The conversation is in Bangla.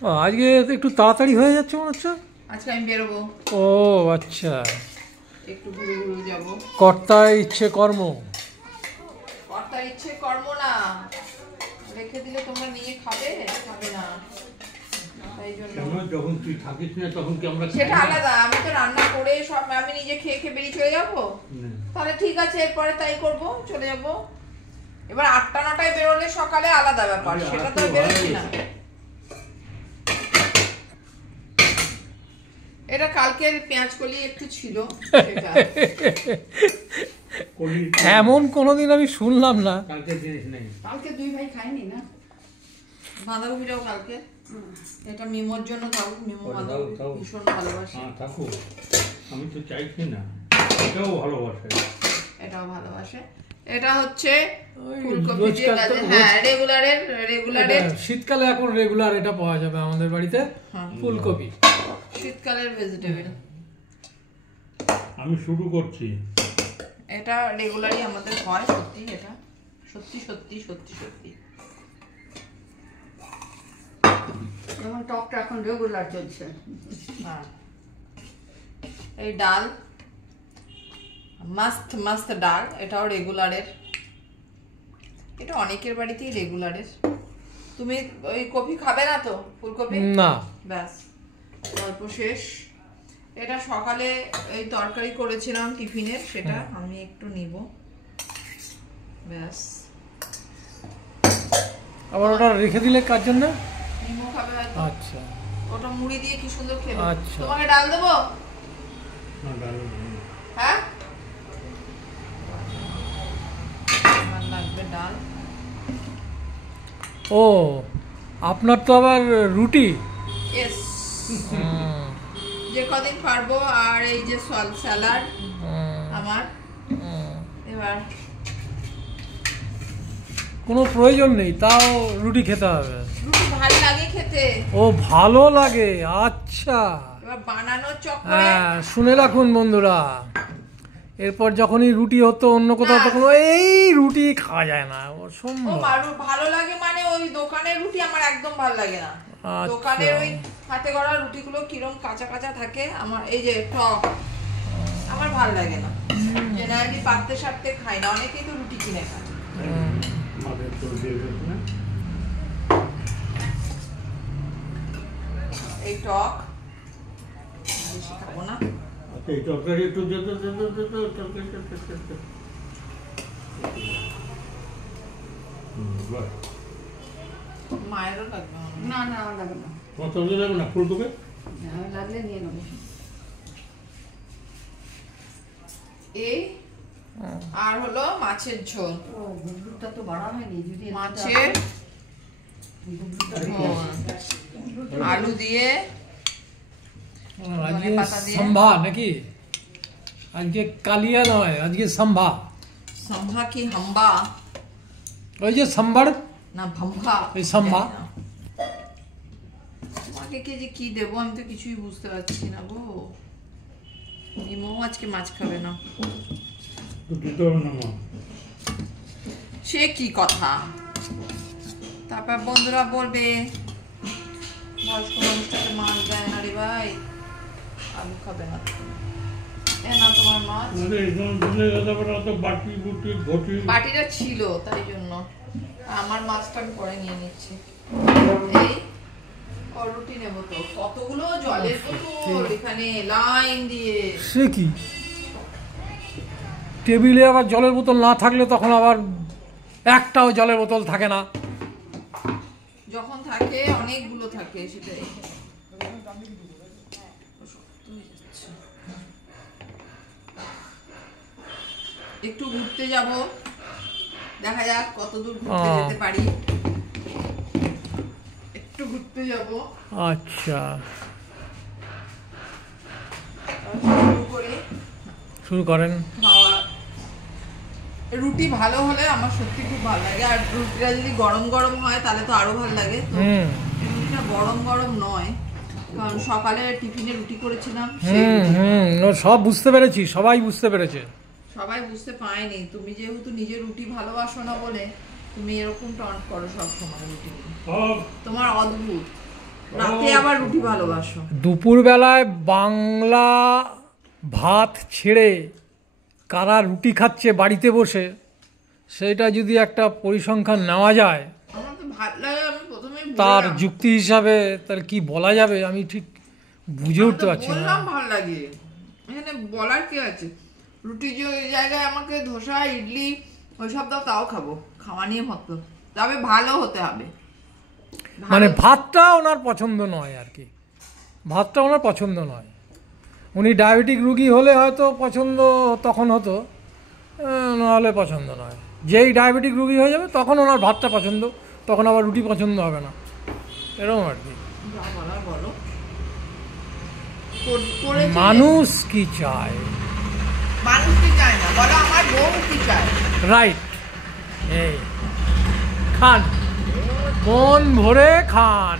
আজকে একটু তাড়াতাড়ি হয়ে যাচ্ছে মনে হচ্ছে। আজকে আমি বেরোবো। ও আচ্ছা, একটু ঘুরে ঘুরে যাবো। কর্তার ইচ্ছে কর্ম। কর্তার ইচ্ছে কর্ম না, রেখে দিলে তোমরা নিয়ে খাবে না, তাই জন্য। যখন তুই থাকিস না তখন কি আমরা সেটা আলাদা, আমি তো রান্না করে সব আমি নিজে খেয়ে খেয়ে বেরিয়ে চলে যাবো, তাহলে ঠিক আছে, এরপরে তাই করব, চলে যাব। এবার 8টা-9টায় বেরোলে সকালে আলাদা ব্যাপার, সেটা তো বেরোচ্ছি না। এটা কালকের পেঁয়াজ কলি একটু ছিল, সেটা এমন কোনোদিন আমি শুনলাম না। কালকে জিনিস নেই, কালকে দুই ভাই খাইনি না বাঁধাকপিটাও কালকে। এটা মিমোর জন্য থাকুক, মিমো বাঁধাকপি ভীষণ ভালোবাসে। থাকুক, আমি তো চাইছি না, এটাও ভালোবাসে, এটাও ভালোবাসে। এটা হচ্ছে ফুলকপি দিয়ে ভাজা, হ্যাঁ রেগুলারের। শীতকালে এখন রেগুলার এটা পাওয়া যাবে আমাদের বাড়িতে, ফুলকপি শীতকালের ভেজিটেবল। আমি শুরু করছি, এটা রেগুলারই আমাদের হয়, সত্যি, এটা সত্যি সত্যি সত্যি সত্যি। যেমন টকটা এখন রেগুলার চলছে। হ্যাঁ, এই ডাল মাস্ত মাস্ত ডাল, এটাও রেগুলারের। এটা অনেকের বাড়িতেই রেগুলারের। তুমি ওই কপি খাবে না তো, ফুলকপি না, ব্যাস গল্প শেষ। এটা সকালে এই তরকারি করেছিলাম টিফিনের, সেটা আমি একটু নিব, ব্যাস। আবার ওটা রেখে দিলে কার জন্য? নিমো খাবে হয়তো। আচ্ছা, ওটা মুড়ি দিয়ে কি সুন্দর খেলো। আচ্ছা, তোমাকে ডাল দেবো? না ডাল হ্যাঁ, আমার লাগবে ডাল। ও আপনার তো আবার রুটি। ইয়েস, যে কদিন পারবো। আর এই যে স্যালাড আমার, এবার কোনো প্রয়োজন নেই, তাও রুটি খেতে হবে। রুটি ভালো লাগে খেতে। ও ভালো লাগে, আচ্ছা। এবার বানানোর চক্করে, হ্যাঁ শুনে রাখুন বন্ধুরা, এরপর যখনই রুটি হতো অন্য কোথাও, তখন এই রুটি খাওয়া যায় না, অসম্ভব। ভালো লাগে মানে ওই দোকানের রুটি আমার একদম ভালো লাগে না। আচ্ছা। দোকানের ওই হাতে গড়া রুটিগুলো কিরম কাঁচা কাঁচা থাকে, আমার এই যে টক, আমার ভালো লাগে না। জেনারেলি পাততে সারতে খাই না, অনেকেই তো রুটি কিনে খায়। এই টক বেশি খাবো না। আচ্ছা, এই তরকারি একটু মায়েরও লাগবে না না, আমার লাগবে না। তোমার তরকারি লাগবে না, ফুলকপি লাগলে নিয়ে নেবো। এই আর হলো মাছের ঝোল। ও গুড়টা তো বাড়া হয়নি, যদি মাছের আলু দিয়ে, আজকে সম্ভা নাকি? আজকে কালিয়া নয়, আজকে সম্ভা। সম্ভা কি হাম্বা? ওই যে সম্ভার না ভাম্বা, এই সম্ভা। তোমাকে কে যে কি দেবো আমি তো কিছুই বুঝতে পারছি না গো। নিমো আজকে মাছ খাবে না, সে কি কথা। তারপর বন্ধুরা বলবে বয়স্ক মানুষটাকে মাছ দেয় না রে ভাই, আলু খাবে না। না তোমার মাছ বাটিটা ছিল, তাই জন্য আমার মাছটা আমি পরে নিয়ে নিচ্ছি। এই রুটি নেবো তো, কতগুলো জলের বোতল এখানে লাইন দিয়ে। সে কি, টেবিলে আবার জলের বোতল না থাকলে তখন আবার একটাও জলের বোতল থাকে না। যখন থাকে অনেকগুলো থাকে, সেটাই। একটু ঘুরতে যাব, দেখা যাক কতদূর ঘুরতে যেতে পারি। একটু ঘুরতে যাব। আচ্ছা, শুরু করেন। খাওয়া রুটি ভালো হলে আমার সত্যি খুব ভালো লাগে, আর রুটিটা যদি গরম গরম হয় তাহলে তো আরো ভালো লাগে। তো রুটিটা গরম গরম নয়, কারণ সকালে টিফিনে রুটি করেছিলাম। সব বুঝতে পেরেছি, সবাই বুঝতে পেরেছে। সবাই বুঝতে পারেনি, তুমি যেহেতু নিজে রুটি ভালোবাসো না বলে তুমি এরকম টন্ট করো সব সময় রুটি, তোমার অদ্ভুত। রাতে আবার রুটি ভালোবাসো। দুপুরবেলায় বাংলা ভাত ছেড়ে কারা রুটি খাচ্ছে বাড়িতে বসে, সেটা যদি একটা পরিসংখ্যান নেওয়া যায়, আমার তো ভাত লাগে, আমি প্রথমেই তার বললাম। যুক্তি হিসাবে তার কি বলা যাবে আমি ঠিক বুঝে উঠতে পারছি না। বললাম ভালো লাগে, এখানে বলার কি আছে? রুটি যে জায়গায় আমাকে ধোসা ইডলি ওইসব দাও তাও খাবো, খাওয়া নিয়ে মতো, তবে ভালো হতে হবে। মানে ভাতটা ওনার পছন্দ নয় আর কি, ভাতটা ওনার পছন্দ নয়। উনি ডায়াবেটিক রুগী হলে হয়তো পছন্দ তখন হতো, নাহলে পছন্দ নয়। যেই ডায়াবেটিক রুগী হয়ে যাবে তখন ওনার ভাতটা পছন্দ, তখন আবার রুটি পছন্দ হবে না, এরকম আর কি। যা বলার বলো। করেছি। মানুষ কি চায়, মানুষ কি চায় না বলো, আমার বউ কি চায়? রাইট। এই খান, মন ভরে খান।